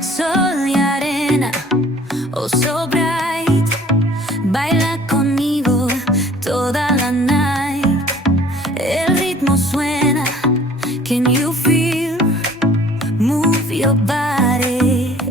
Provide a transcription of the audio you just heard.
Sol y arena, oh so bright, baila conmigo toda la night. El ritmo suena, can you feel? Move your body.